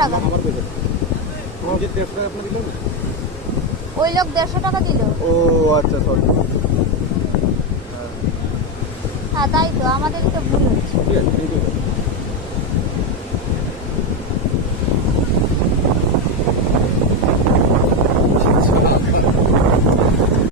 টাকা। আমার বেতন তোমার যে 150 টাকা আপনি দিলেন না? ওই লোক 150 টাকা দিল। ও আচ্ছা সরি। হ্যাঁ তাই তো, আমাদেরই তো ভুল হচ্ছে। ঠিক আছে, থ্যাংক ইউ।